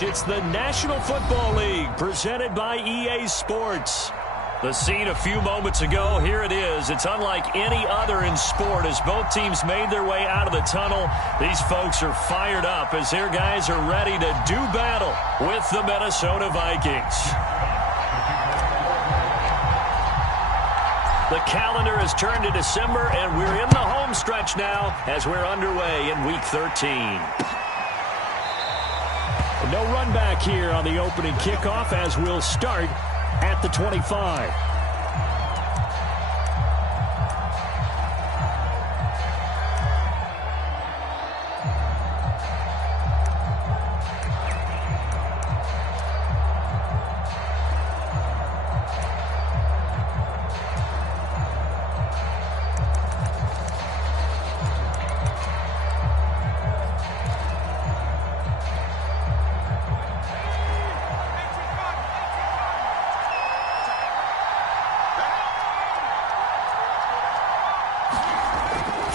It's the National Football League presented by EA Sports. The scene a few moments ago, here it is. It's unlike any other in sport as both teams made their way out of the tunnel. These folks are fired up as their guys are ready to do battle with the Minnesota Vikings. The calendar has turned to December, and we're in the home stretch now as we're underway in Week 13. No run back here on the opening kickoff as we'll start at the 25.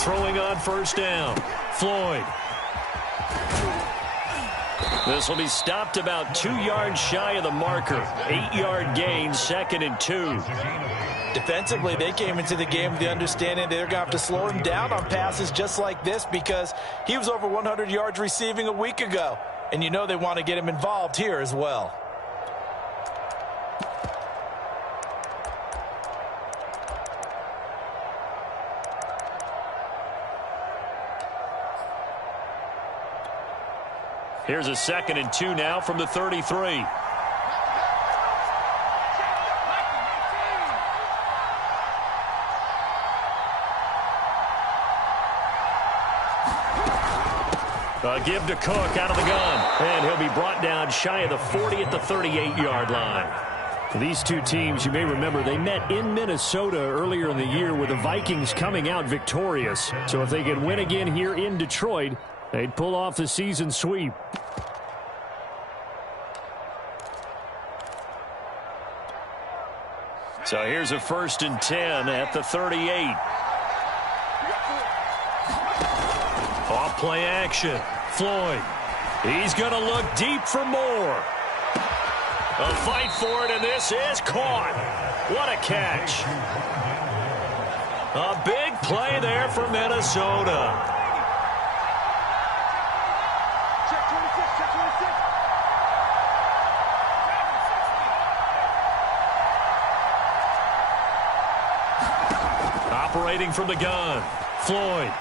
Throwing on first down, Floyd. This will be stopped about 2 yards shy of the marker. 8-yard gain, 2nd and 2. Defensively, they came into the game with the understanding they're going to have to slow him down on passes just like this because he was over 100 yards receiving a week ago. And you know they want to get him involved here as well. Here's a 2nd and 2 now from the 33. A give to Cook out of the gun. And he'll be brought down shy of the 40 at the 38-yard line. For these two teams, you may remember, they met in Minnesota earlier in the year with the Vikings coming out victorious. So if they could win again here in Detroit, they'd pull off the season sweep. So here's a 1st and 10 at the 38. Off play action. Floyd. He's going to look deep for more. A fight for it, and this is caught. What a catch. A big play there for Minnesota. Operating from the gun, Floyd.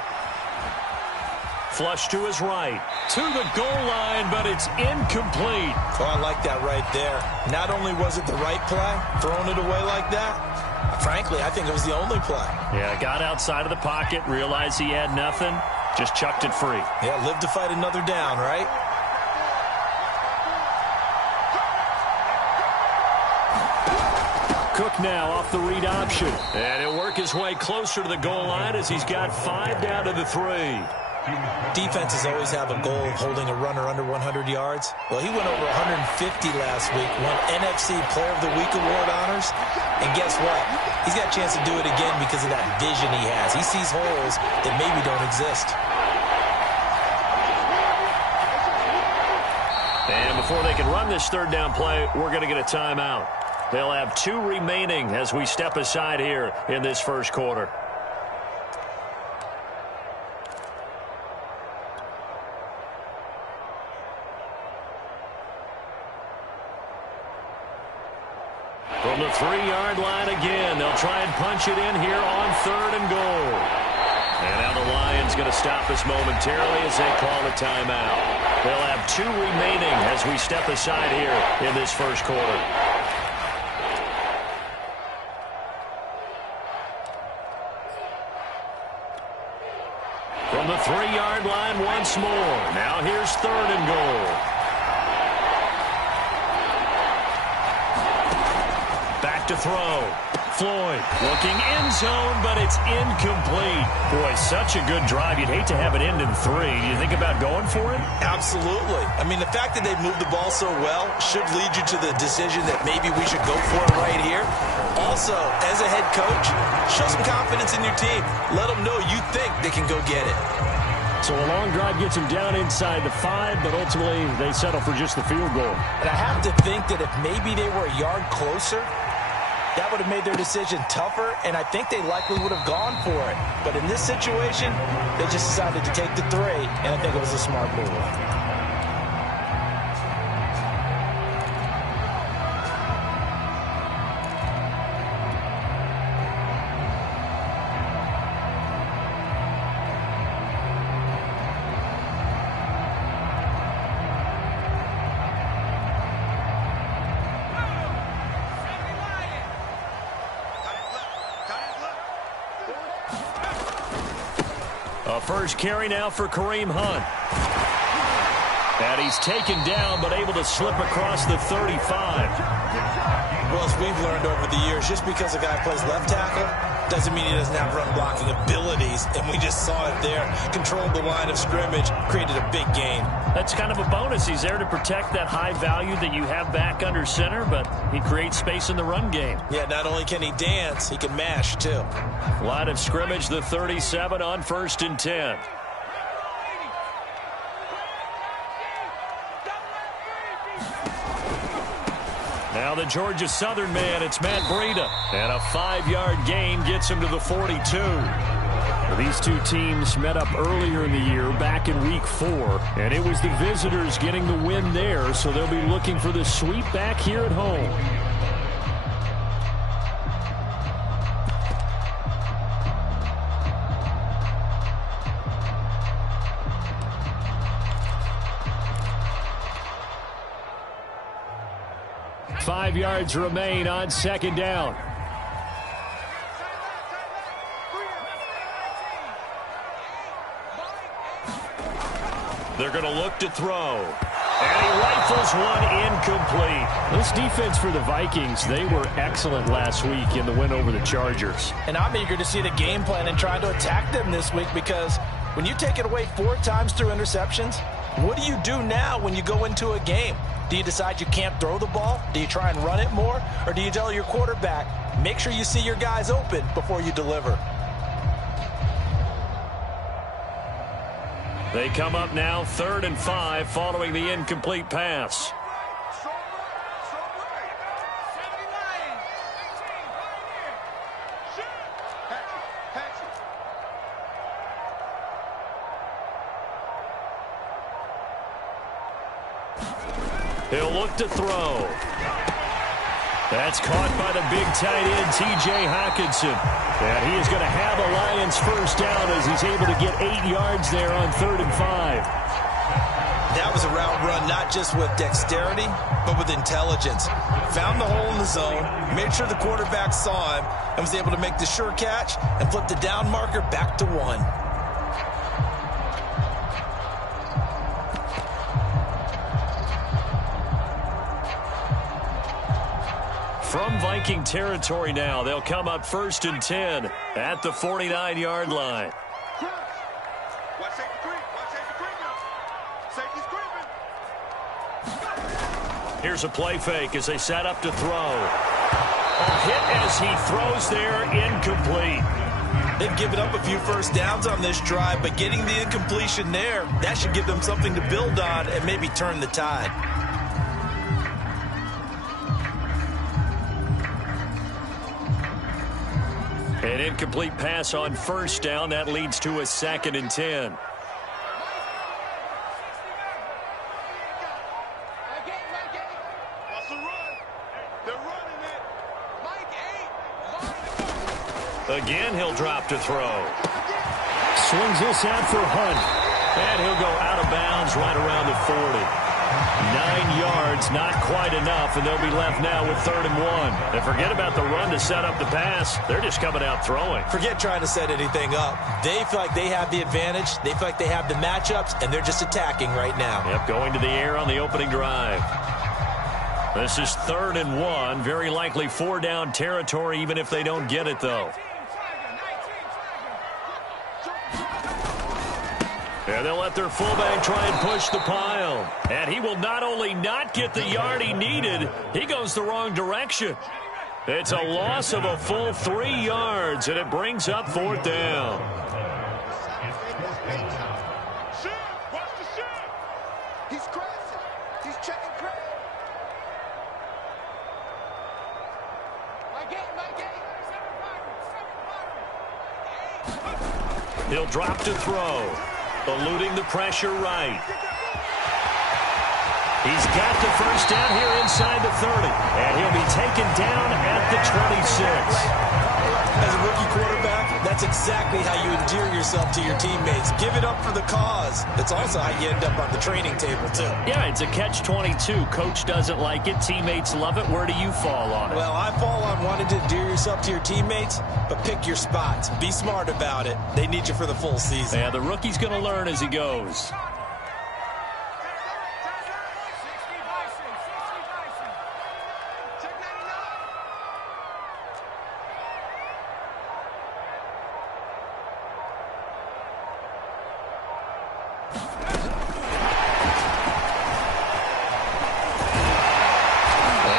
Flush to his right, to the goal line, but it's incomplete. Oh, I like that right there. Not only was it the right play, throwing it away like that, frankly, I think it was the only play. Yeah, got outside of the pocket, realized he had nothing, just chucked it free. Yeah, live to fight another down, right? Cook now off the read option. And he'll work his way closer to the goal line as he's got 5 down to the 3. Defenses always have a goal of holding a runner under 100 yards. Well, he went over 150 last week, won NFC Player of the Week award honors. And guess what? He's got a chance to do it again because of that vision he has. He sees holes that maybe don't exist. And before they can run this 3rd down play, we're going to get a timeout. They'll have 2 remaining as we step aside here in this first quarter. From the 3-yard line again, they'll try and punch it in here on 3rd and goal. And now the Lions going to stop us momentarily as they call a timeout. They'll have 2 remaining as we step aside here in this first quarter. From the 3-yard line once more. Now here's 3rd and goal. Back to throw. Floyd looking end zone, but it's incomplete. Boy, such a good drive. You'd hate to have it end in 3. Do you think about going for it? Absolutely. I mean, the fact that they moved the ball so well should lead you to the decision that maybe we should go for it right here. Also, as a head coach, show some confidence in your team. Let them know you think they can go get it. So a long drive gets them down inside the 5, but ultimately they settle for just the field goal. And I have to think that if maybe they were a yard closer, that would have made their decision tougher, and I think they likely would have gone for it. But in this situation, they just decided to take the 3, and I think it was a smart move. A first carry now for Kareem Hunt. And he's taken down, but able to slip across the 35. Well, as we've learned over the years, just because a guy plays left tackle doesn't mean he doesn't have run blocking abilities. And we just saw it there. Controlled the line of scrimmage, created a big gain. That's kind of a bonus. He's there to protect that high value that you have back under center, but he creates space in the run game. Yeah, not only can he dance, he can mash, too. Line of scrimmage, the 37 on 1st and 10. Now the Georgia Southern man, it's Matt Breida. And a 5-yard gain gets him to the 42. These two teams met up earlier in the year, back in week 4, and it was the visitors getting the win there, so they'll be looking for the sweep back here at home. Five yards remain on 2nd down. They're going to look to throw. And he rifles one incomplete. This defense for the Vikings, they were excellent last week in the win over the Chargers. And I'm eager to see the game plan and trying to attack them this week, because when you take it away 4 times through interceptions, what do you do now when you go into a game? Do you decide you can't throw the ball? Do you try and run it more? Or do you tell your quarterback, make sure you see your guys open before you deliver? They come up now 3rd and 5 following the incomplete pass. He'll look to throw. That's caught by the big tight end, T.J. Hockenson. And he is going to have a Lions first down as he's able to get 8 yards there on 3rd and 5. That was a route run not just with dexterity, but with intelligence. Found the hole in the zone, made sure the quarterback saw him, and was able to make the sure catch and flip the down marker back to 1. From Viking territory now, they'll come up 1st and 10 at the 49-yard line. Here's a play fake as they set up to throw. A hit as he throws there, incomplete. They've given up a few first downs on this drive, but getting the incompletion there, that should give them something to build on and maybe turn the tide. An incomplete pass on 1st down. That leads to a 2nd and 10. Again, he'll drop to throw. Swings this out for Hunt. And he'll go out of bounds right around the 40. 9 yards, not quite enough, and they'll be left now with 3rd and 1. And forget about the run to set up the pass. They're just coming out throwing. Forget trying to set anything up. They feel like they have the advantage. They feel like they have the matchups, and they're just attacking right now. Yep, going to the air on the opening drive. This is 3rd and 1. Very likely 4 down territory, even if they don't get it, though. And they'll let their fullback try and push the pile. And he will not only not get the yard he needed, he goes the wrong direction. It's a loss of a full 3 yards, and it brings up 4th down. He'll drop to throw. Eluding the pressure right. He's got the first down here inside the 30. And he'll be taken down at the 26. As a rookie quarterback, that's exactly how you endear yourself to your teammates. Give it up for the cause. It's also how you end up on the training table, too. Yeah, it's a catch-22. Coach doesn't like it. Teammates love it. Where do you fall on it? Well, I fall on wanting to endear yourself to your teammates, but pick your spots. Be smart about it. They need you for the full season. Yeah, the rookie's going to learn as he goes.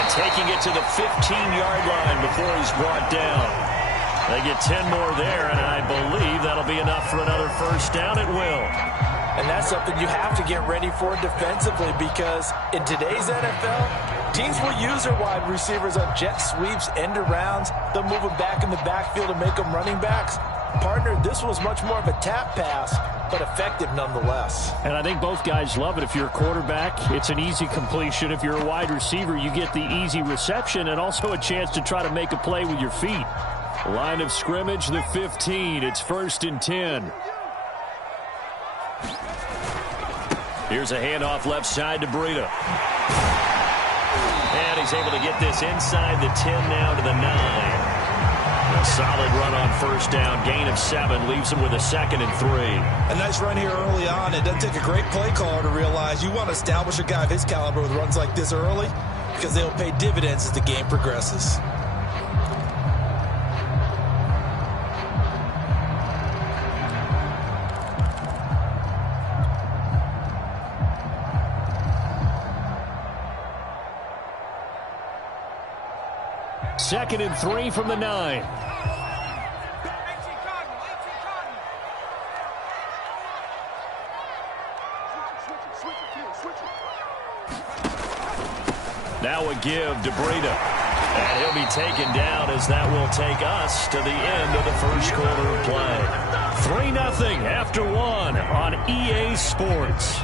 Taking it to the 15-yard line before he's brought down. They get 10 more there, and I believe that'll be enough for another first down. It will. And that's something you have to get ready for defensively, because in today's NFL, teams will use their wide receivers on jet sweeps, end arounds. They'll move them back in the backfield and make them running backs. Partner, this was much more of a tap pass, but effective nonetheless. And I think both guys love it. If you're a quarterback, it's an easy completion. If you're a wide receiver, you get the easy reception and also a chance to try to make a play with your feet. Line of scrimmage, the 15. It's 1st and 10. Here's a handoff left side to Breida. And he's able to get this inside the 10 now to the 9. A solid run on first down. Gain of 7 leaves him with a 2nd and 3. A nice run here early on. It doesn't take a great play caller to realize you want to establish a guy of his caliber with runs like this early, because they'll pay dividends as the game progresses. Second and 3 from the 9. Now a give to Breida. And he'll be taken down as that will take us to the end of the first quarter of play. 3-0 after 1 on EA Sports.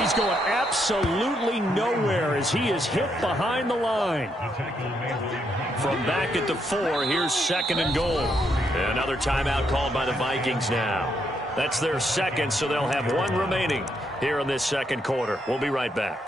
He's going absolutely nowhere as he is hit behind the line. From back at the 4, here's 2nd and goal. Another timeout called by the Vikings now. That's their 2nd, so they'll have 1 remaining here in this 2nd quarter. We'll be right back.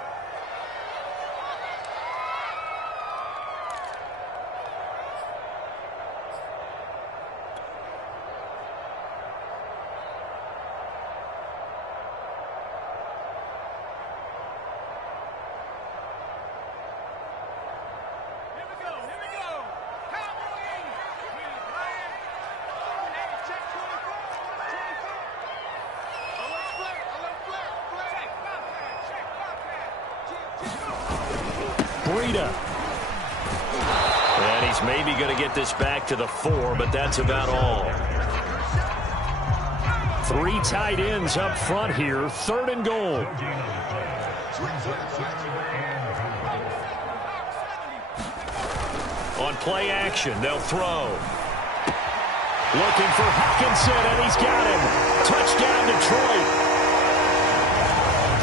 Breida. And he's maybe going to get this back to the 4, but that's about all. 3 tight ends up front here. 3rd and goal. On play action, they'll throw. Looking for Hockenson, and he's got him. Touchdown, Detroit.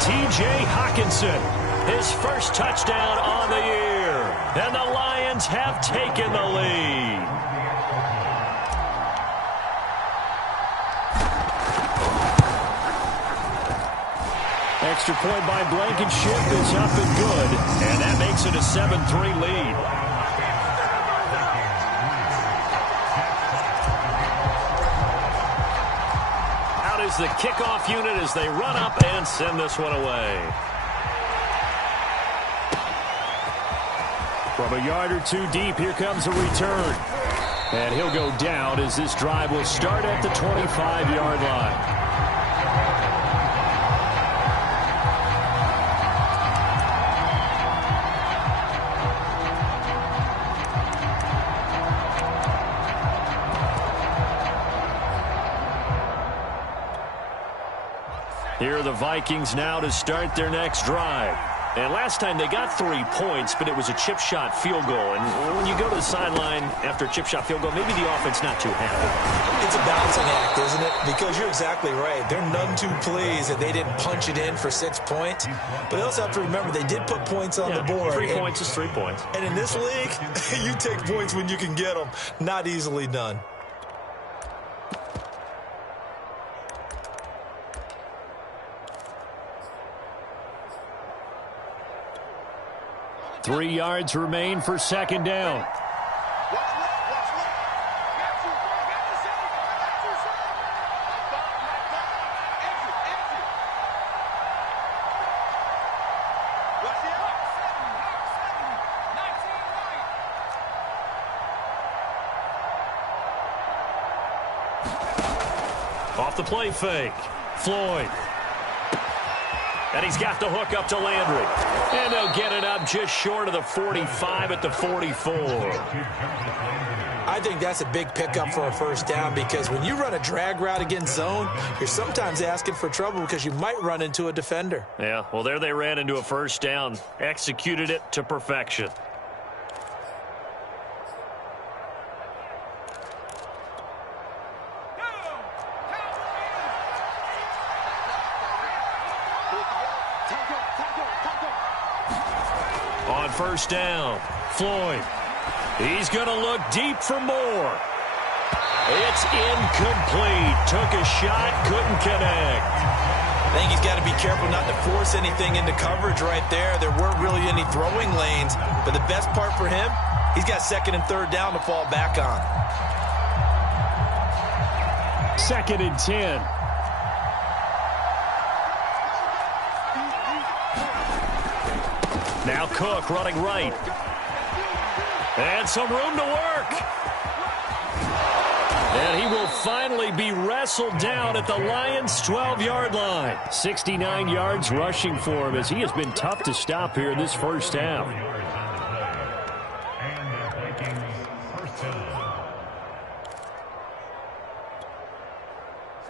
T.J. Hockenson. His first touchdown on the year. And the Lions have taken the lead. Extra point by Blankenship is up and good. And that makes it a 7-3 lead. Out is the kickoff unit as they run up and send this one away. From a yard or 2 deep, here comes a return. And he'll go down as this drive will start at the 25-yard line. Here are the Vikings now to start their next drive. And last time they got 3 points, but it was a chip shot field goal. And when you go to the sideline after a chip shot field goal, maybe the offense not too happy. It's a balancing act, isn't it? Because you're exactly right. They're none too pleased that they didn't punch it in for 6 points. But they also have to remember they did put points on the board. 3 points is 3 points. And in this league, you take points when you can get them. Not easily done. Three yards remain for second down. Off the play fake. Floyd. And he's got the hook up to Landry. And they'll get it up just short of the 45 at the 44. I think that's a big pickup for a first down because when you run a drag route against zone, you're sometimes asking for trouble because you might run into a defender. Yeah, well, there they ran into a first down. Executed it to perfection. On first down, Floyd. He's going to look deep for more. It's incomplete. Took a shot, couldn't connect. I think he's got to be careful not to force anything into coverage right there. There weren't really any throwing lanes. But the best part for him, he's got second and third down to fall back on. 2nd and 10. Now Cook running right. And some room to work. And he will finally be wrestled down at the Lions' 12-yard line. 69 yards rushing for him as he has been tough to stop here in this first half.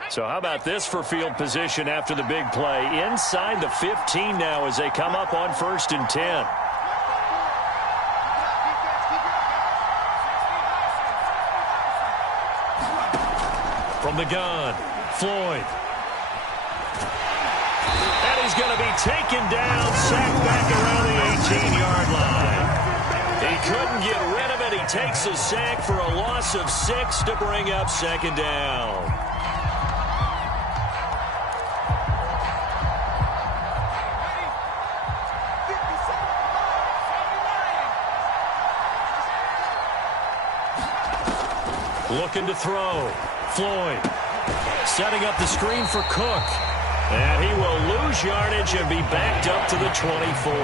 So how about this for field position after the big play? Inside the 15 now as they come up on 1st and 10. From the gun, Floyd. And he's going to be taken down, sacked back around the 18-yard line. He couldn't get rid of it. He takes a sack for a loss of 6 to bring up second down. Looking to throw. Floyd setting up the screen for Cook. And he will lose yardage and be backed up to the 24.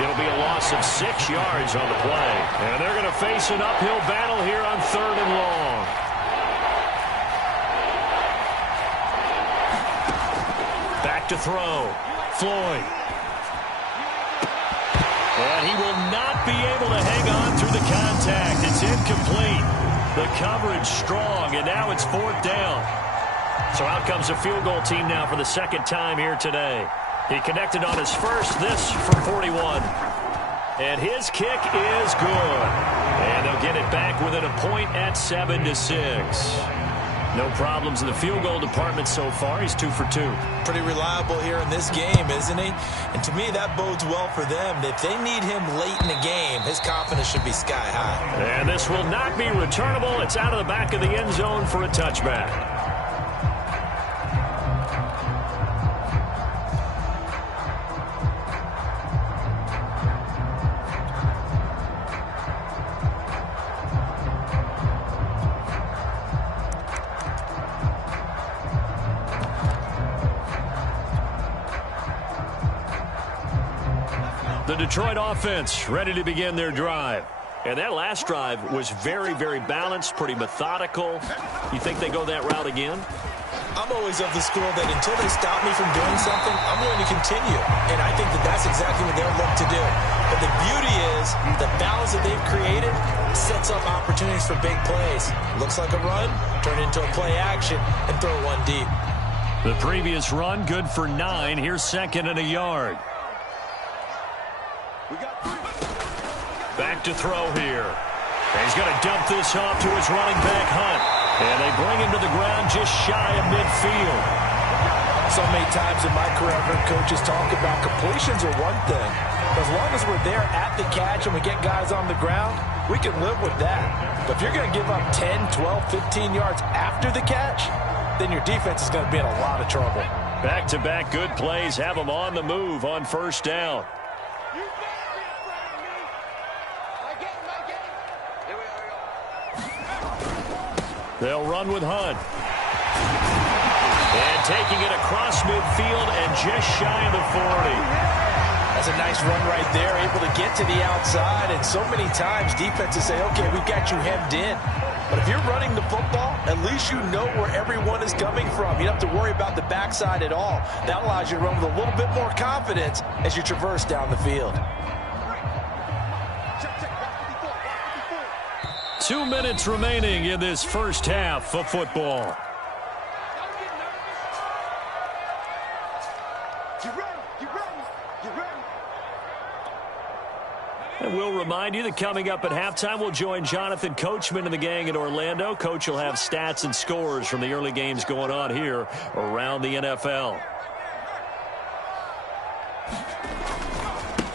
It'll be a loss of 6 yards on the play. And they're going to face an uphill battle here on 3rd and long. Back to throw. Floyd. And he will not be able to hang on through the contact. It's incomplete. The coverage strong, and now it's 4th down. So out comes the field goal team now for the 2nd time here today. He connected on his first, this from 41. And his kick is good. And they'll get it back within a point at 7-6. No problems in the field goal department so far. He's 2 for 2. Pretty reliable here in this game, isn't he? And to me, that bodes well for them. If they need him late in the game, his confidence should be sky high. And this will not be returnable. It's out of the back of the end zone for a touchback. The Detroit offense ready to begin their drive. And that last drive was very, very balanced, pretty methodical. You think they go that route again? I'm always of the school that until they stop me from doing something, I'm going to continue. And I think that that's exactly what they'll look to do. But the beauty is the balance that they've created sets up opportunities for big plays. Looks like a run, turn into a play action, and throw one deep. The previous run, good for 9. Here's second and a yard. Back to throw here. And he's going to dump this off to his running back, Hunt. And they bring him to the ground just shy of midfield. So many times in my career, I've heard coaches talk about completions are one thing. As long as we're there at the catch and we get guys on the ground, we can live with that. But if you're going to give up 10, 12, 15 yards after the catch, then your defense is going to be in a lot of trouble. Back-to-back good plays have them on the move on first down. They'll run with Hunt. And taking it across midfield and just shy of the 40. That's a nice run right there, able to get to the outside. And so many times defenses say, okay, we've got you hemmed in. But if you're running the football, at least you know where everyone is coming from. You don't have to worry about the backside at all. That allows you to run with a little bit more confidence as you traverse down the field. 2 minutes remaining in this first half of football. And we'll remind you that coming up at halftime, we'll join Jonathan Coachman and the gang in Orlando. Coach will have stats and scores from the early games going on here around the NFL.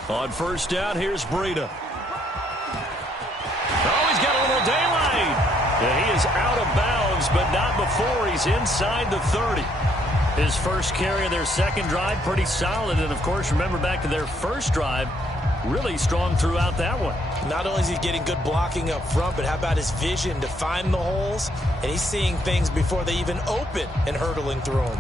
On first down, here's Breida. Oh, he's got a little daylight. Yeah, he is out of bounds, but not before he's inside the 30. His first carry of their second drive, pretty solid. And, of course, remember back to their first drive, really strong throughout that one. Not only is he getting good blocking up front, but how about his vision to find the holes? And he's seeing things before they even open and hurdling through them.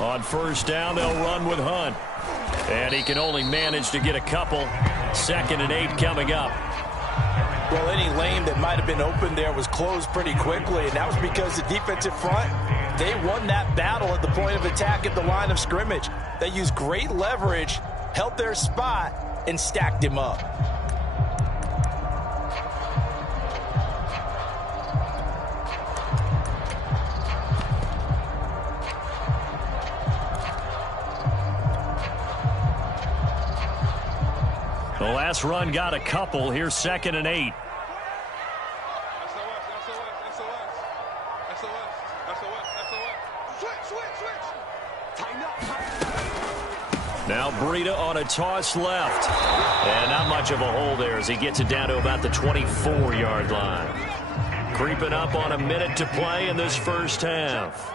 On first down, they'll run with Hunt. And he can only manage to get a couple. 2nd and 8 coming up. Well, any lane that might have been open there was closed pretty quickly, and that was because the defensive front, they won that battle at the point of attack at the line of scrimmage. They used great leverage, held their spot, and stacked him up. The last run got a couple. Here's 2nd and 8. Now Breida on a toss left. And not much of a hole there as he gets it down to about the 24-yard line. Creeping up on a minute to play in this first half.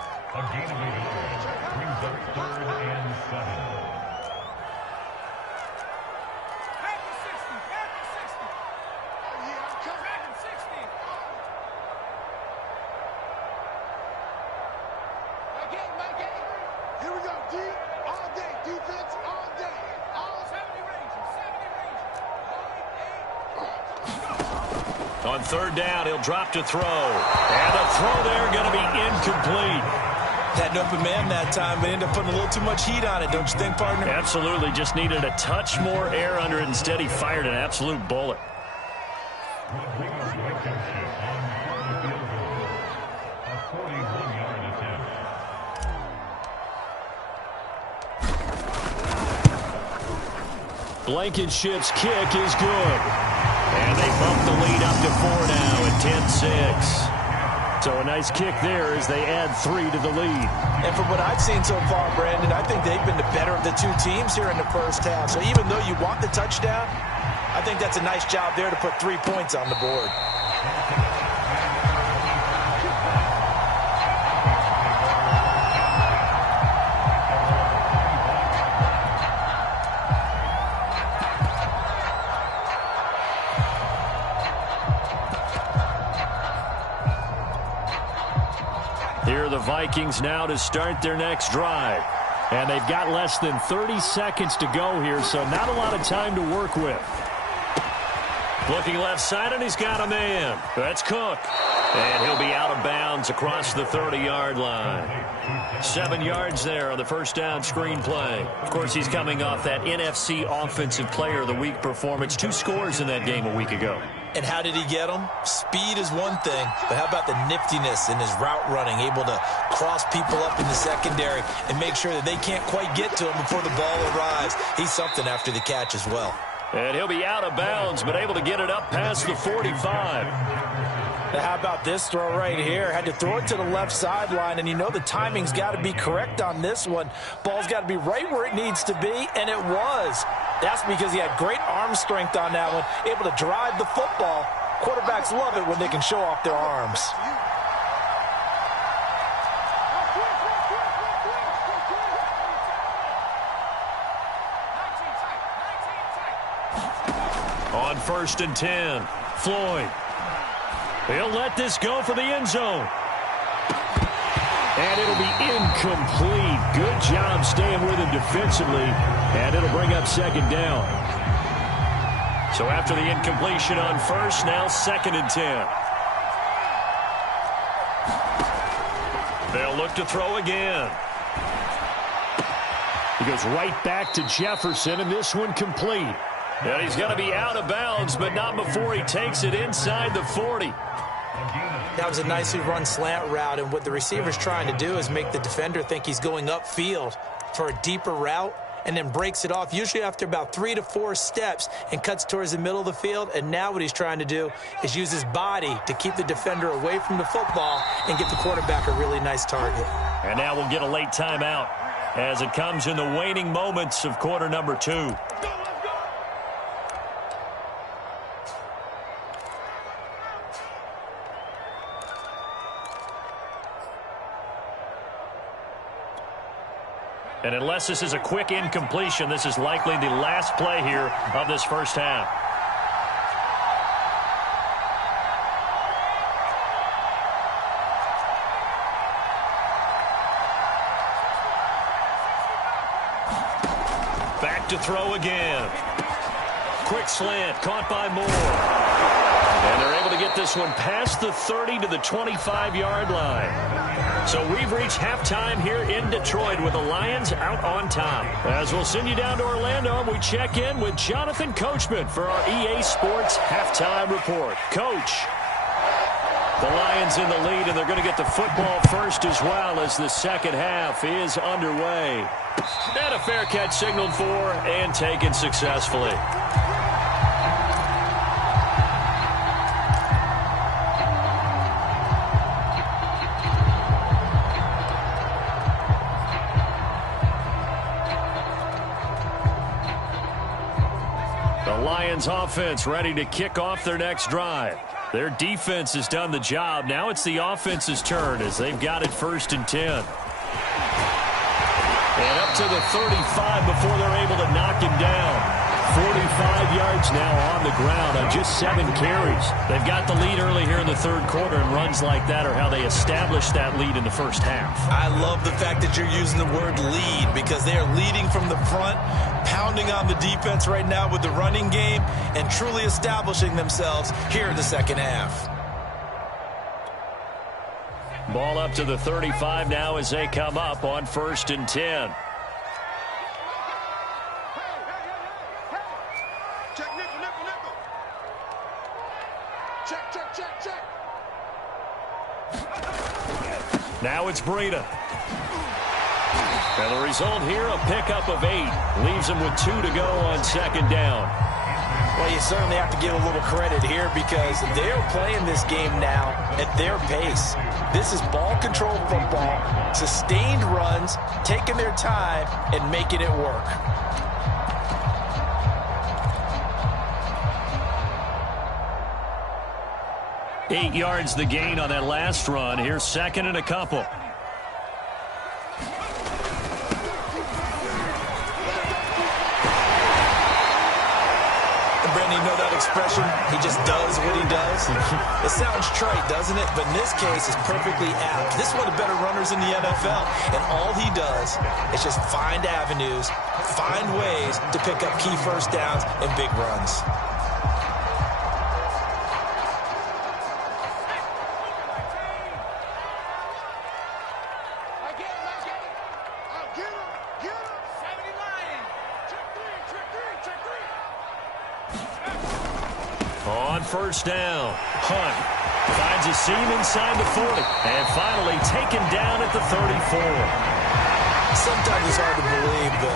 On third down, he'll drop to throw. And the throw there going to be incomplete. Had an open man that time, but ended up putting a little too much heat on it, don't you think, partner? Absolutely. Just needed a touch more air under it. Instead, he fired an absolute bullet. Blankenship's kick is good. And they bump the lead up to 4 now at 10-6. So a nice kick there as they add 3 to the lead. And from what I've seen so far, Brandon, I think they've been the better of the two teams here in the first half. So even though you want the touchdown, I think that's a nice job there to put 3 points on the board. Here are the Vikings now to start their next drive. And they've got less than 30 seconds to go here, so not a lot of time to work with. Looking left side, and he's got a man. That's Cook. And he'll be out of bounds across the 30-yard line. 7 yards there on the first down screen play. Of course, he's coming off that NFC Offensive Player of the Week performance. 2 scores in that game a week ago. And how did he get them? Speed is one thing, but how about the niftiness in his route running, able to cross people up in the secondary and make sure that they can't quite get to him before the ball arrives. He's something after the catch as well. And he'll be out of bounds, but able to get it up past the 45. Now how about this throw right here? Had to throw it to the left sideline, and you know the timing's got to be correct on this one. Ball's got to be right where it needs to be, and it was. That's because he had great arm strength on that one, able to drive the football. Quarterbacks love it when they can show off their arms. On 1st and 10, Floyd. He'll let this go for the end zone. And it'll be incomplete. Good job staying with him defensively. And it'll bring up 2nd down. So after the incompletion on 1st, now 2nd and 10. They'll look to throw again. He goes right back to Jefferson, and this one complete. And he's going to be out of bounds, but not before he takes it inside the 40. That was a nicely run slant route, and what the receiver's trying to do is make the defender think he's going upfield for a deeper route and then breaks it off, usually after about 3 to 4 steps, and cuts towards the middle of the field. And now what he's trying to do is use his body to keep the defender away from the football and get the quarterback a really nice target. And now we'll get a late timeout as it comes in the waning moments of quarter number 2. And unless this is a quick incompletion, this is likely the last play here of this first half. Back to throw again. Quick slant, caught by Moore. And they're able to get this one past the 30 to the 25-yard line. So we've reached halftime here in Detroit with the Lions out on top. As we'll send you down to Orlando, we check in with Jonathan Coachman for our EA Sports Halftime Report. Coach, the Lions in the lead, and they're going to get the football first as well as the second half is underway. And a fair catch signaled for and taken successfully. Lions offense ready to kick off their next drive. Their defense has done the job. Now it's the offense's turn as they've got it 1st and 10. And up to the 35 before they're able to knock him down. 45 yards now on the ground on just 7 carries. They've got the lead early here in the 3rd quarter, and runs like that are how they established that lead in the first half. I love the fact that you're using the word lead because they are leading from the front, pounding on the defense right now with the running game, and truly establishing themselves here in the second half. Ball up to the 35 now as they come up on 1st and 10. Now it's Breida. And the result here, a pickup of 8. Leaves him with 2 to go on 2nd down. Well, you certainly have to give a little credit here because they're playing this game now at their pace. This is ball control football, sustained runs, taking their time, and making it work. Eight yards the gain on that last run. Here's 2nd and a couple. And Brandon, you know that'll expression, he just does what he does? It sounds trite, doesn't it? But in this case, it's perfectly apt. This is one of the better runners in the NFL, and all he does is just find avenues, find ways to pick up key first downs and big runs. On first down, Hunt finds a seam inside the 40, and finally taken down at the 34. Sometimes it's hard to believe, but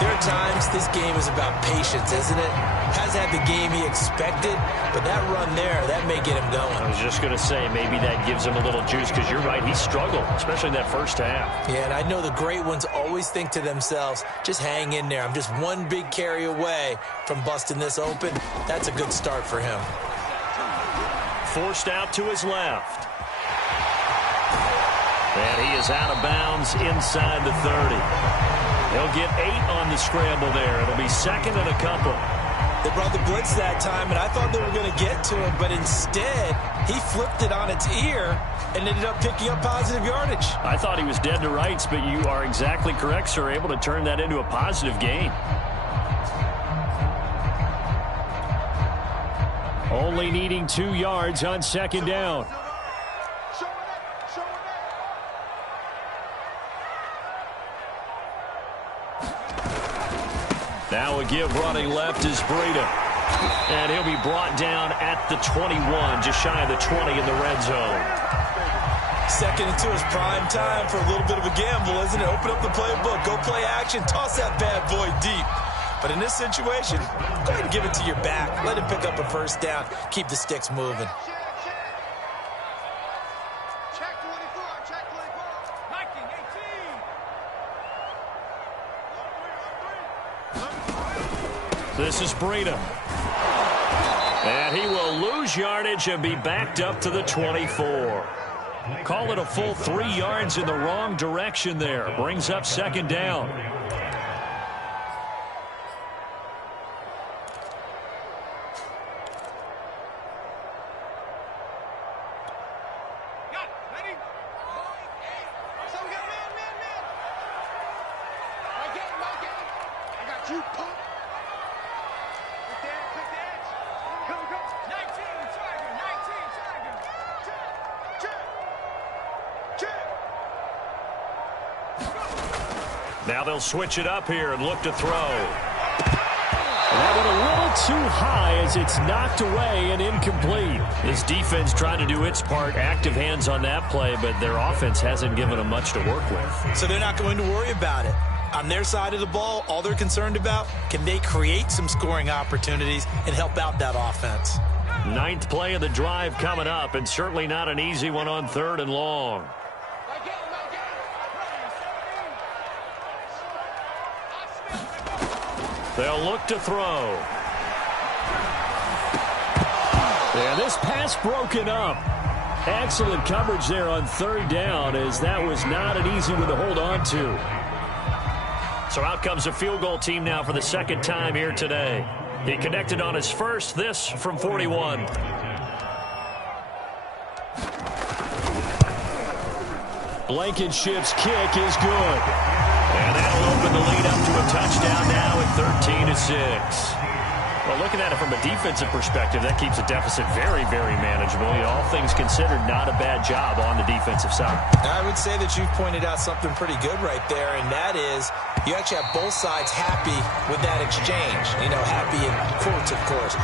there are times this game is about patience, isn't it? Has had the game he expected, but that run there, that may get him going. I was just going to say, maybe that gives him a little juice, because you're right, he struggled, especially in that first half. Yeah, and I know the great ones always think to themselves, just hang in there. I'm just one big carry away from busting this open. That's a good start for him. Forced out to his left. And he is out of bounds inside the 30. He'll get 8 on the scramble there. It'll be second and a couple. They brought the blitz that time, and I thought they were going to get to him, but instead, he flipped it on its ear and ended up picking up positive yardage. I thought he was dead to rights, but you are exactly correct, sir, able to turn that into a positive gain. Only needing 2 yards on second down. Now a give running left is Breida. And he'll be brought down at the 21, just shy of the 20 in the red zone. Second into his prime time for a little bit of a gamble, isn't it? Open up the playbook, go play action, toss that bad boy deep. But in this situation, go ahead and give it to your back. Let him pick up a first down. Keep the sticks moving. This is Breida. And he will lose yardage and be backed up to the 24. Call it a full 3 yards in the wrong direction there. Brings up second down. Now they'll switch it up here and look to throw. That went a little too high as it's knocked away and incomplete. This defense trying to do its part, active hands on that play, but their offense hasn't given them much to work with. So they're not going to worry about it. On their side of the ball, all they're concerned about, can they create some scoring opportunities and help out that offense? 9th play of the drive coming up, and certainly not an easy one on 3rd and long. They'll look to throw. And this pass broken up. Excellent coverage there on 3rd down, as that was not an easy one to hold on to. So out comes a field goal team now for the 2nd time here today. He connected on his first, this from 41. Blankenship's kick is good. And that'll open the lead up to a touchdown now at 13-6. Well, looking at it from a defensive perspective, that keeps the deficit very, very manageable. You know, all things considered, not a bad job on the defensive side. I would say that you've pointed out something pretty good right there, and that is you actually have both sides happy with that exchange. You know, happy in quotes, of course.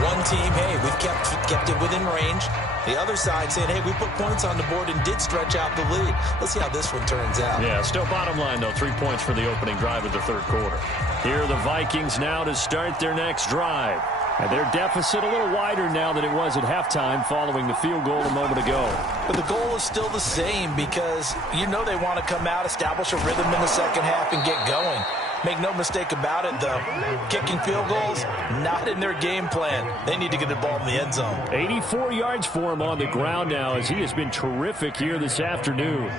One team, hey, we've kept it within range. The other side saying, hey, we put points on the board and did stretch out the lead. Let's see how this one turns out. Yeah, still bottom line, though, 3 points for the opening drive of the 3rd quarter. Here are the Vikings now to start their next drive. And their deficit a little wider now than it was at halftime following the field goal a moment ago. But the goal is still the same, because you know they want to come out, establish a rhythm in the second half, and get going. Make no mistake about it, though. Kicking field goals, not in their game plan. They need to get the ball in the end zone. 84 yards for him on the ground now, as he has been terrific here this afternoon.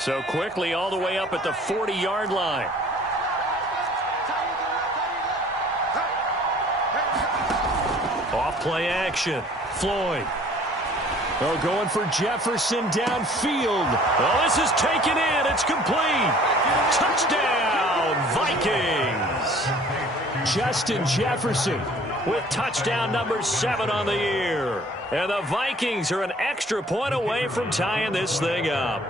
So quickly all the way up at the 40-yard line. Off play action. Floyd. Oh, going for Jefferson downfield. Oh, this is taken in. It's complete. Touchdown, Vikings. Justin Jefferson with touchdown number 7 on the year. And the Vikings are an extra point away from tying this thing up.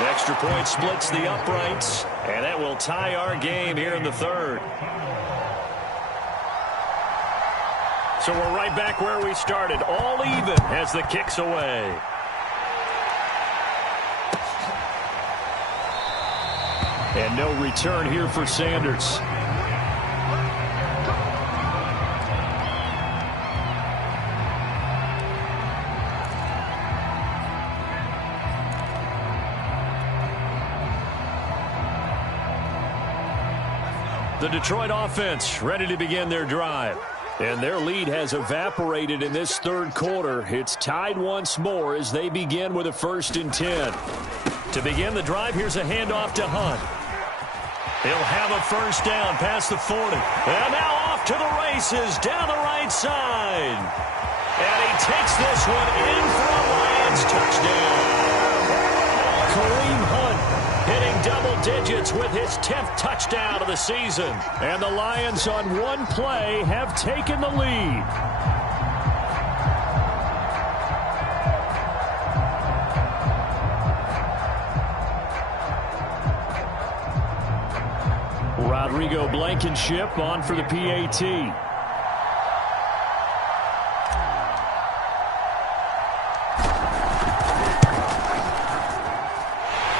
Extra point splits the uprights, and that will tie our game here in the third. So we're right back where we started, all even as the kick's away. And no return here for Sanders. The Detroit offense ready to begin their drive. And their lead has evaporated in this third quarter. It's tied once more as they begin with a 1st and 10. To begin the drive, here's a handoff to Hunt. He'll have a first down past the 40. And now off to the races down the right side. And he takes this one in for a Lions touchdown. Kareem Hunt hitting double digits with his 10th touchdown of the season. And the Lions on one play have taken the lead. Rodrigo Blankenship on for the PAT.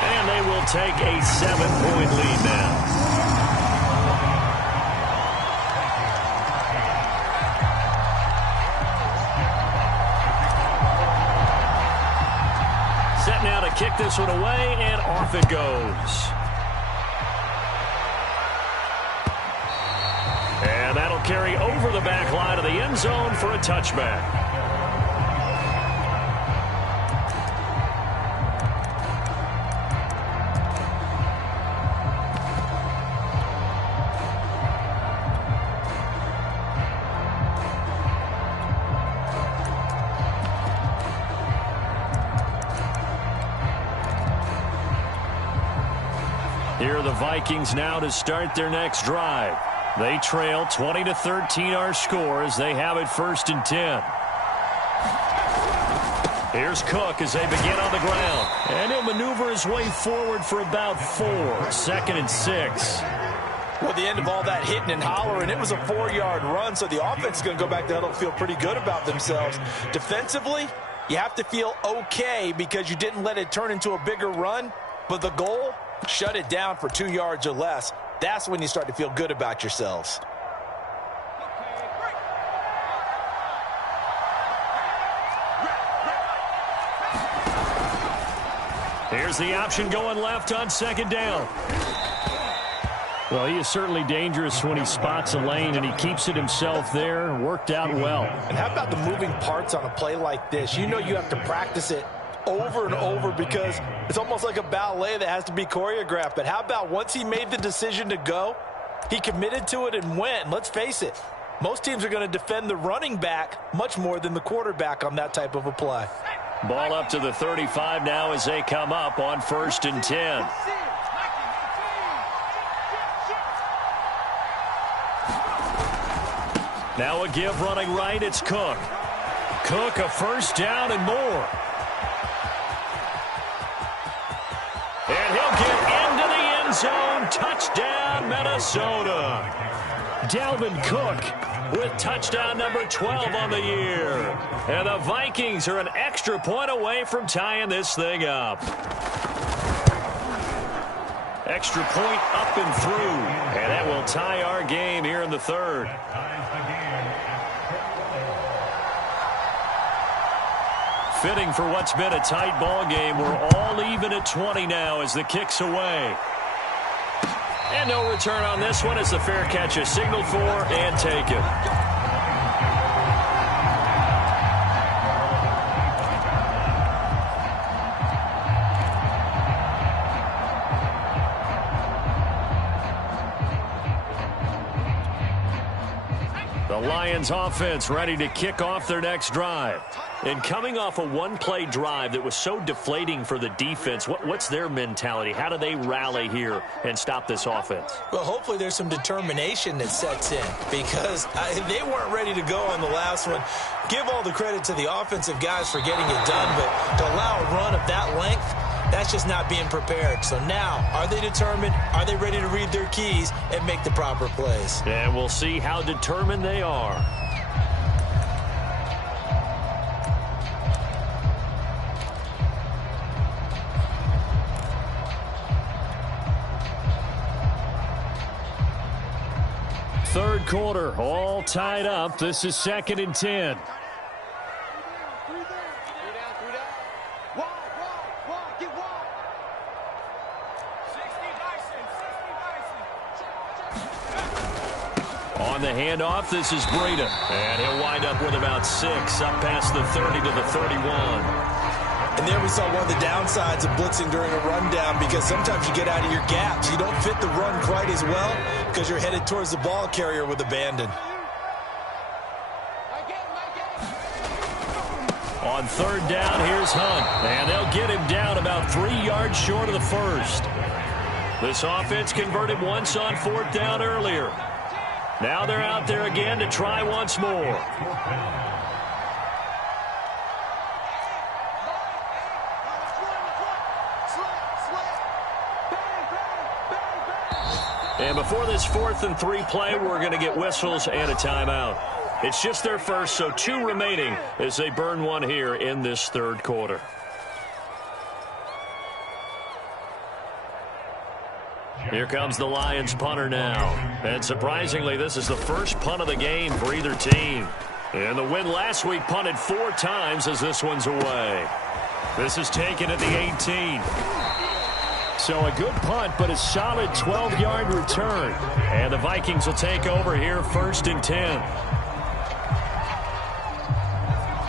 And they will take a 7-point lead now. Set now to kick this one away, and off it goes. And that'll carry over the back line of the end zone for a touchback. Here are the Vikings now to start their next drive. They trail 20-13 our score as they have it 1st and 10. Here's Cook as they begin on the ground. And he'll maneuver his way forward for about 4. 2nd and 6. Well, the end of all that hitting and hollering, it was a 4-yard run, so the offense is going to go back to huddle and feel pretty good about themselves. Defensively, you have to feel okay because you didn't let it turn into a bigger run, but the goal, shut it down for 2 yards or less. That's when you start to feel good about yourselves. Here's the option going left on 2nd down. Well, he is certainly dangerous when he spots a lane, and he keeps it himself there. Worked out well. And how about the moving parts on a play like this? You know you have to practice it over and over because it's almost like a ballet that has to be choreographed. But how about once he made the decision to go, he committed to it and went. And let's face it, most teams are going to defend the running back much more than the quarterback on that type of a play. Ball up to the 35 now as they come up on 1st and 10. Now a give running right, it's Cook. Cook, a first down and more. And he'll get into the end zone. Touchdown, Minnesota. Dalvin Cook with touchdown number 12 on the year. And the Vikings are an extra point away from tying this thing up. Extra point up and through. And that will tie our game here in the third. Fitting for what's been a tight ball game. We're all even at 20 now as the kick's away. And no return on this one as the fair catch is signaled for and taken. Lions offense ready to kick off their next drive. And coming off a one-play drive that was so deflating for the defense, what's their mentality? How do they rally here and stop this offense? Well, hopefully there's some determination that sets in because they weren't ready to go on the last one. Give all the credit to the offensive guys for getting it done, but to allow a run of that length, that's just not being prepared. So now, are they determined? Are they ready to read their keys and make the proper plays? And we'll see how determined they are. Third quarter, all tied up. This is 2nd and 10. On the handoff, this is Breida. And he'll wind up with about 6, up past the 30 to the 31. And there we saw one of the downsides of blitzing during a rundown because sometimes you get out of your gaps. You don't fit the run quite as well because you're headed towards the ball carrier with abandon. On third down, here's Hunt. And they'll get him down about 3 yards short of the first. This offense converted once on 4th down earlier. Now they're out there again to try once more. And before this 4th and 3 play, we're going to get whistles and a timeout. It's just their first, so 2 remaining as they burn one here in this third quarter. Here comes the Lions punter now. And surprisingly, this is the first punt of the game for either team. And the win last week punted 4 times as this one's away. This is taken at the 18. So a good punt, but a solid 12-yard return. And the Vikings will take over here 1st and 10.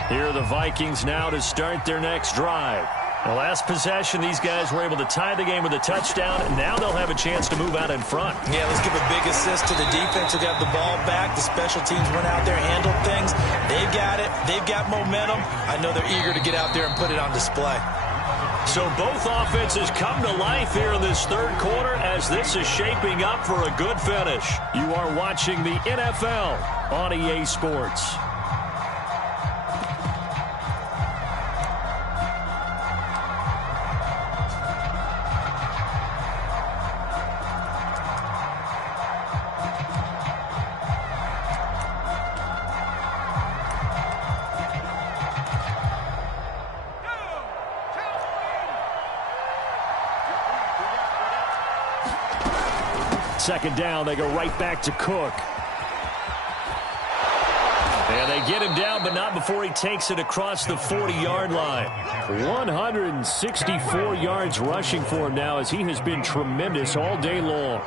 Here are the Vikings now to start their next drive. The last possession, these guys were able to tie the game with a touchdown, and now they'll have a chance to move out in front. Yeah, let's give a big assist to the defense who got the ball back. The special teams went out there, handled things. They've got it. They've got momentum. I know they're eager to get out there and put it on display. So both offenses come to life here in this third quarter as this is shaping up for a good finish. You are watching the NFL on EA Sports. Second down, they go right back to Cook. And they get him down, but not before he takes it across the 40-yard line. 164 yards rushing for him now as he has been tremendous all day long.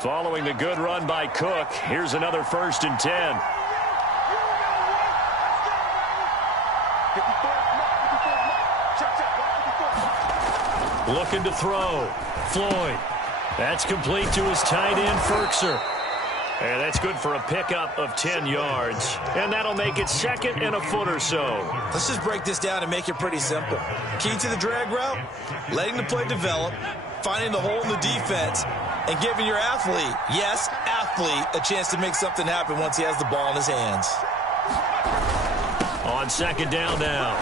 Following the good run by Cook, here's another 1st and 10. Looking to throw. Floyd. That's complete to his tight end, Ferkser. And that's good for a pickup of 10 yards. And that'll make it 2nd and a foot or so. Let's just break this down and make it pretty simple. Key to the drag route, letting the play develop, finding the hole in the defense, and giving your athlete, yes, athlete, a chance to make something happen once he has the ball in his hands. On 2nd down now,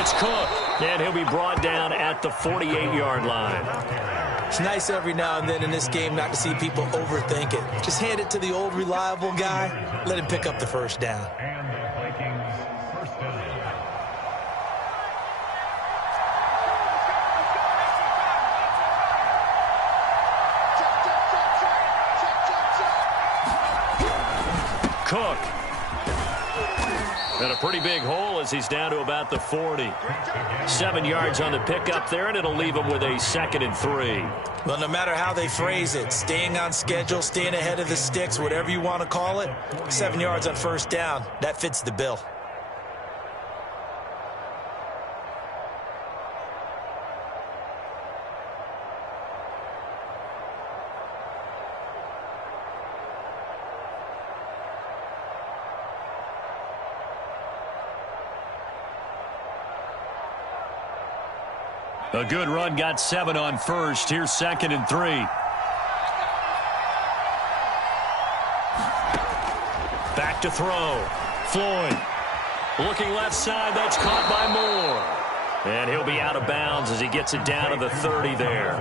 it's Cook. And he'll be brought down at the 48-yard line. It's nice every now and then in this game not to see people overthink it. Just hand it to the old reliable guy. Let him pick up the 1st down. Cook. And a pretty big hole as he's down to about the 40. 7 yards on the pickup there, and it'll leave him with a 2nd and 3. Well, no matter how they phrase it, staying on schedule, staying ahead of the sticks, whatever you want to call it, 7 yards on 1st down, that fits the bill. A good run got 7 on first. Here's 2nd and 3. Back to throw. Floyd. Looking left side. That's caught by Moore. And he'll be out of bounds as he gets it down to the 30 there.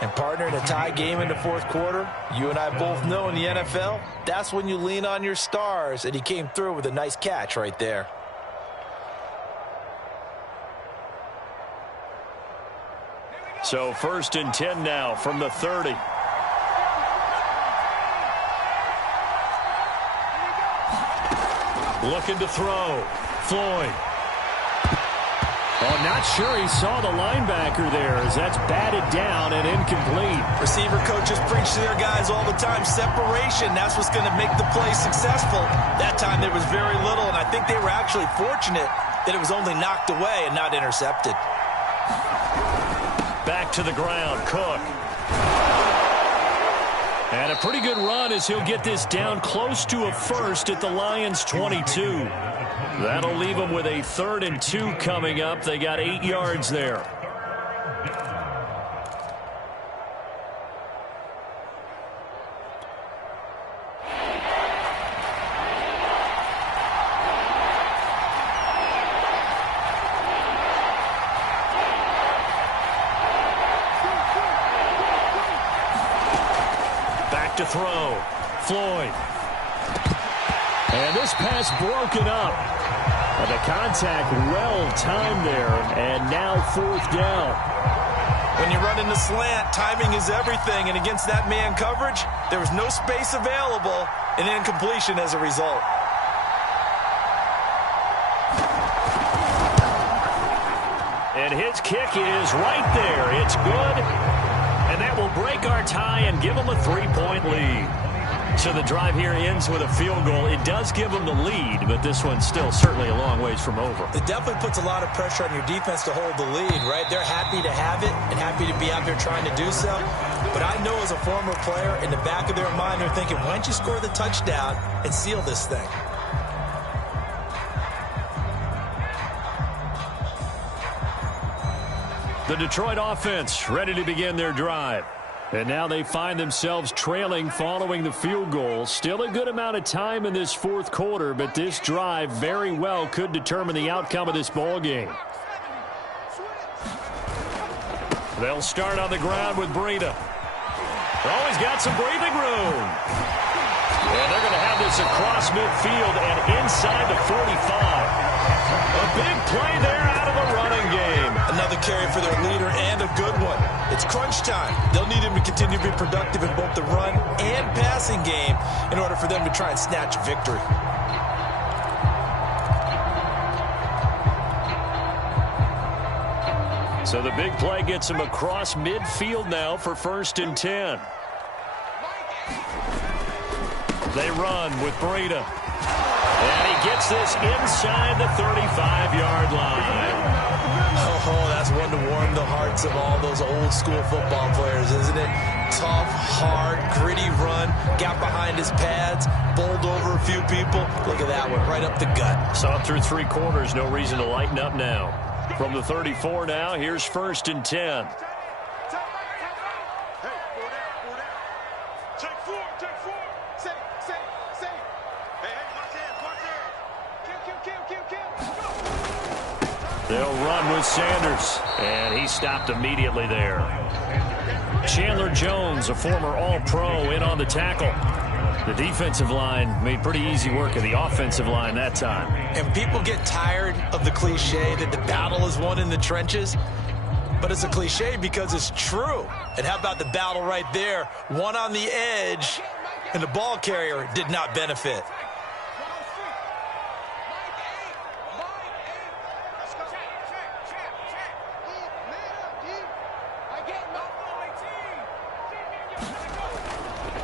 And partner, in a tie game in the fourth quarter, you and I both know in the NFL, that's when you lean on your stars. And he came through with a nice catch right there. So 1st and 10 now from the 30. Looking to throw. Floyd. Oh, not sure he saw the linebacker there as that's batted down and incomplete. Receiver coaches preach to their guys all the time. Separation, that's what's going to make the play successful. That time there was very little, and I think they were actually fortunate that it was only knocked away and not intercepted. Back to the ground, Cook. And a pretty good run as he'll get this down close to a first at the Lions' 22. That'll leave them with a 3rd and 2 coming up. They got 8 yards there. Back to throw. Floyd. And this pass broken up. And the contact well timed there, and now 4th down. When you run in the slant, timing is everything, and against that man coverage, there was no space available, and incompletion as a result. And his kick is right there. It's good, and that will break our tie and give them a 3-point lead. So the drive here ends with a field goal. It does give them the lead, but this one's still certainly a long ways from over. It definitely puts a lot of pressure on your defense to hold the lead, right? They're happy to have it and happy to be out there trying to do so. But I know as a former player, in the back of their mind, they're thinking, why don't you score the touchdown and seal this thing? The Detroit offense ready to begin their drive. And now they find themselves trailing following the field goal. Still a good amount of time in this fourth quarter, but this drive very well could determine the outcome of this ball game. They'll start on the ground with Breida. Always got some breathing room. And they're going to have this across midfield and inside the 45. A big play there out of the running game. Another carry for their leader and a good one. It's crunch time. They'll need him to continue to be productive in both the run and passing game in order for them to try and snatch victory. So the big play gets him across midfield now for 1st and 10. They run with Breida. And he gets this inside the 35-yard line. Oh, that's one to warm the hearts of all those old school football players, isn't it? Tough, hard, gritty run. Got behind his pads, bowled over a few people. Look at that one, right up the gut. Saw through 3 quarters, no reason to lighten up now. From the 34 now, here's 1st and 10. They'll run with Sanders, and he stopped immediately there. Chandler Jones, a former All-Pro, in on the tackle. The defensive line made pretty easy work of the offensive line that time. And people get tired of the cliche that the battle is won in the trenches, but it's a cliche because it's true. And how about the battle right there? One on the edge, and the ball carrier did not benefit.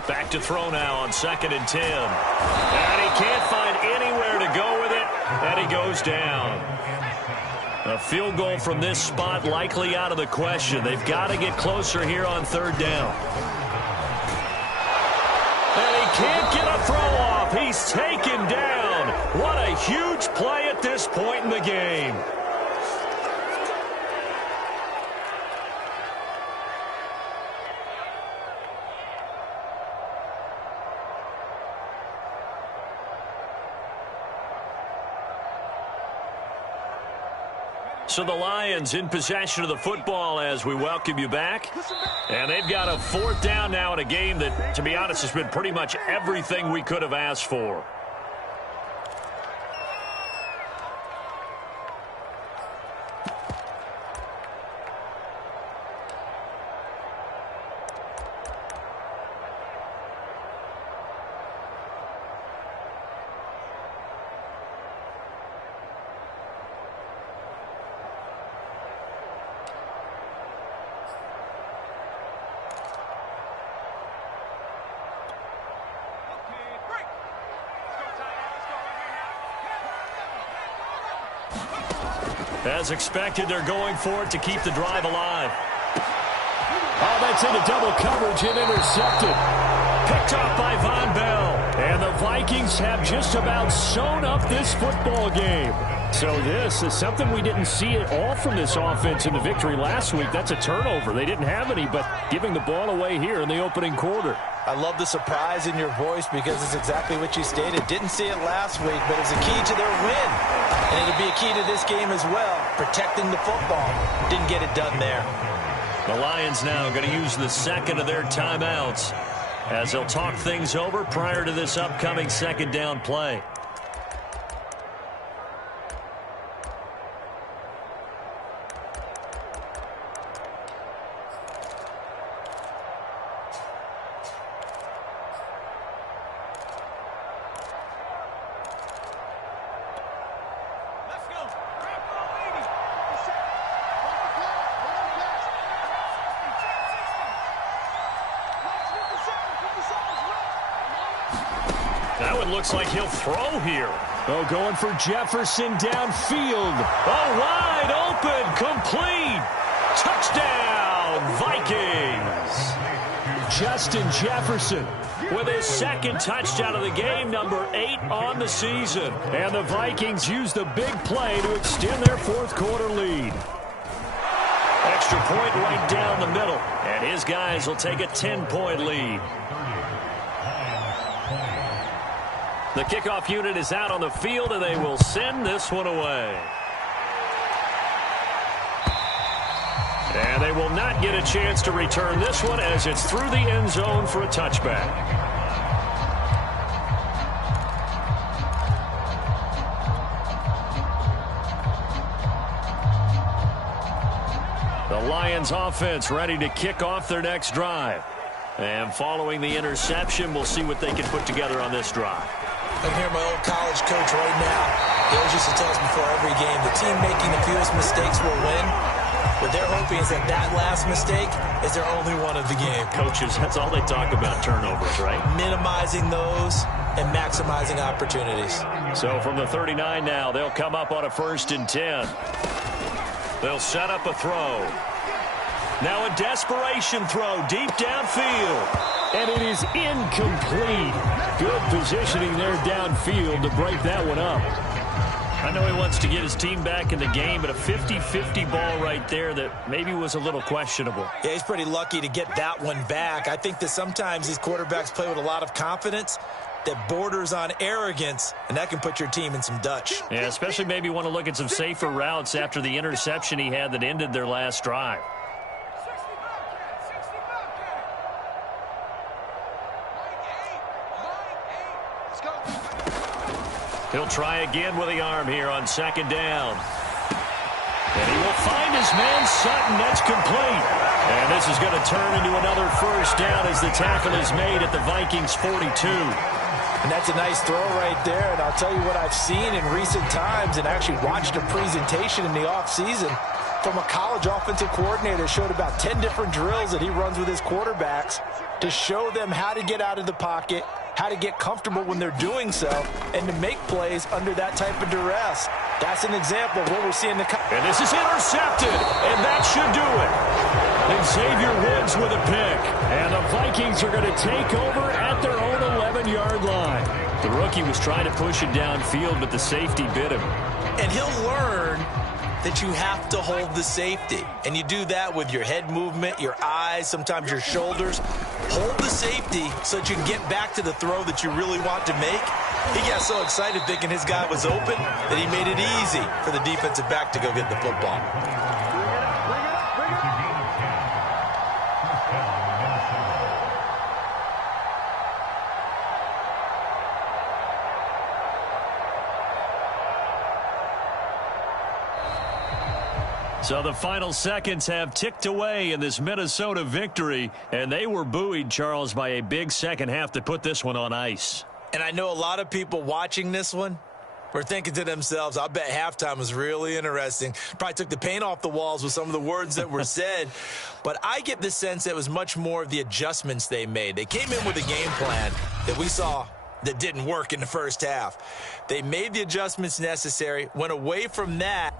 Back to throw now on 2nd and 10. And he can't find anywhere to go with it, and he goes down. A field goal from this spot likely out of the question. They've got to get closer here on 3rd down. And he can't get a throw off. He's taken down. What a huge play at this point in the game. So the Lions in possession of the football as we welcome you back. And they've got a 4th down now in a game that, to be honest, has been pretty much everything we could have asked for. As expected, they're going for it to keep the drive alive. Oh, that's into double coverage and intercepted. Picked off by Von Bell. And the Vikings have just about sewn up this football game. So this is something we didn't see at all from this offense in the victory last week. That's a turnover. They didn't have any, but giving the ball away here in the opening quarter. I love the surprise in your voice because it's exactly what you stated. Didn't see it last week, but it's a key to their win. And it'll be a key to this game as well, protecting the football. Didn't get it done there. The Lions now going to use the second of their timeouts as they'll talk things over prior to this upcoming 2nd down play. That one looks like he'll throw here. Oh, going for Jefferson downfield. Oh, wide open, complete. Touchdown, Vikings. Justin Jefferson with his 2nd touchdown of the game, number 8 on the season. And the Vikings use the big play to extend their 4th quarter lead. Extra point right down the middle. And his guys will take a 10-point lead. The kickoff unit is out on the field, and they will send this one away. And they will not get a chance to return this one as it's through the end zone for a touchback. The Lions offense ready to kick off their next drive. And following the interception, we'll see what they can put together on this drive. I can hear my old college coach right now. He always used to tell us before every game, the team making the fewest mistakes will win. What they're hoping is that that last mistake is their only one of the game. Coaches, that's all they talk about, turnovers, right? Minimizing those and maximizing opportunities. So from the 39 now, they'll come up on a 1st and 10. They'll set up a throw. Now a desperation throw deep downfield. And it is incomplete. Good positioning there downfield to break that one up. I know he wants to get his team back in the game, but a 50-50 ball right there that maybe was a little questionable. Yeah, he's pretty lucky to get that one back. I think that sometimes these quarterbacks play with a lot of confidence that borders on arrogance, and that can put your team in some Dutch. Yeah, especially maybe want to look at some safer routes after the interception he had that ended their last drive. He'll try again with the arm here on 2nd down. And he will find his man Sutton. That's complete. And this is going to turn into another 1st down as the tackle is made at the Vikings 42. And that's a nice throw right there. And I'll tell you what I've seen in recent times and actually watched a presentation in the offseason from a college offensive coordinator. Showed about 10 different drills that he runs with his quarterbacks to show them how to get out of the pocket, how to get comfortable when they're doing so, and to make plays under that type of duress. That's an example of what we're seeing. And this is intercepted, and that should do it. And Xavier Woods with a pick. And the Vikings are going to take over at their own 11-yard line. The rookie was trying to push it downfield, but the safety bit him. And he'll learn that you have to hold the safety. And you do that with your head movement, your eyes, sometimes your shoulders. hold the safety so that you can get back to the throw that you really want to make. He got so excited thinking his guy was open that he made it easy for the defensive back to go get the football. So the final seconds have ticked away in this Minnesota victory, and they were buoyed, Charles, by a big second half to put this one on ice. And I know a lot of people watching this one were thinking to themselves, I bet halftime was really interesting. Probably took the paint off the walls with some of the words that were said. But I get the sense that it was much more of the adjustments they made. They came in with a game plan that we saw that didn't work in the first half. They made the adjustments necessary, went away from that,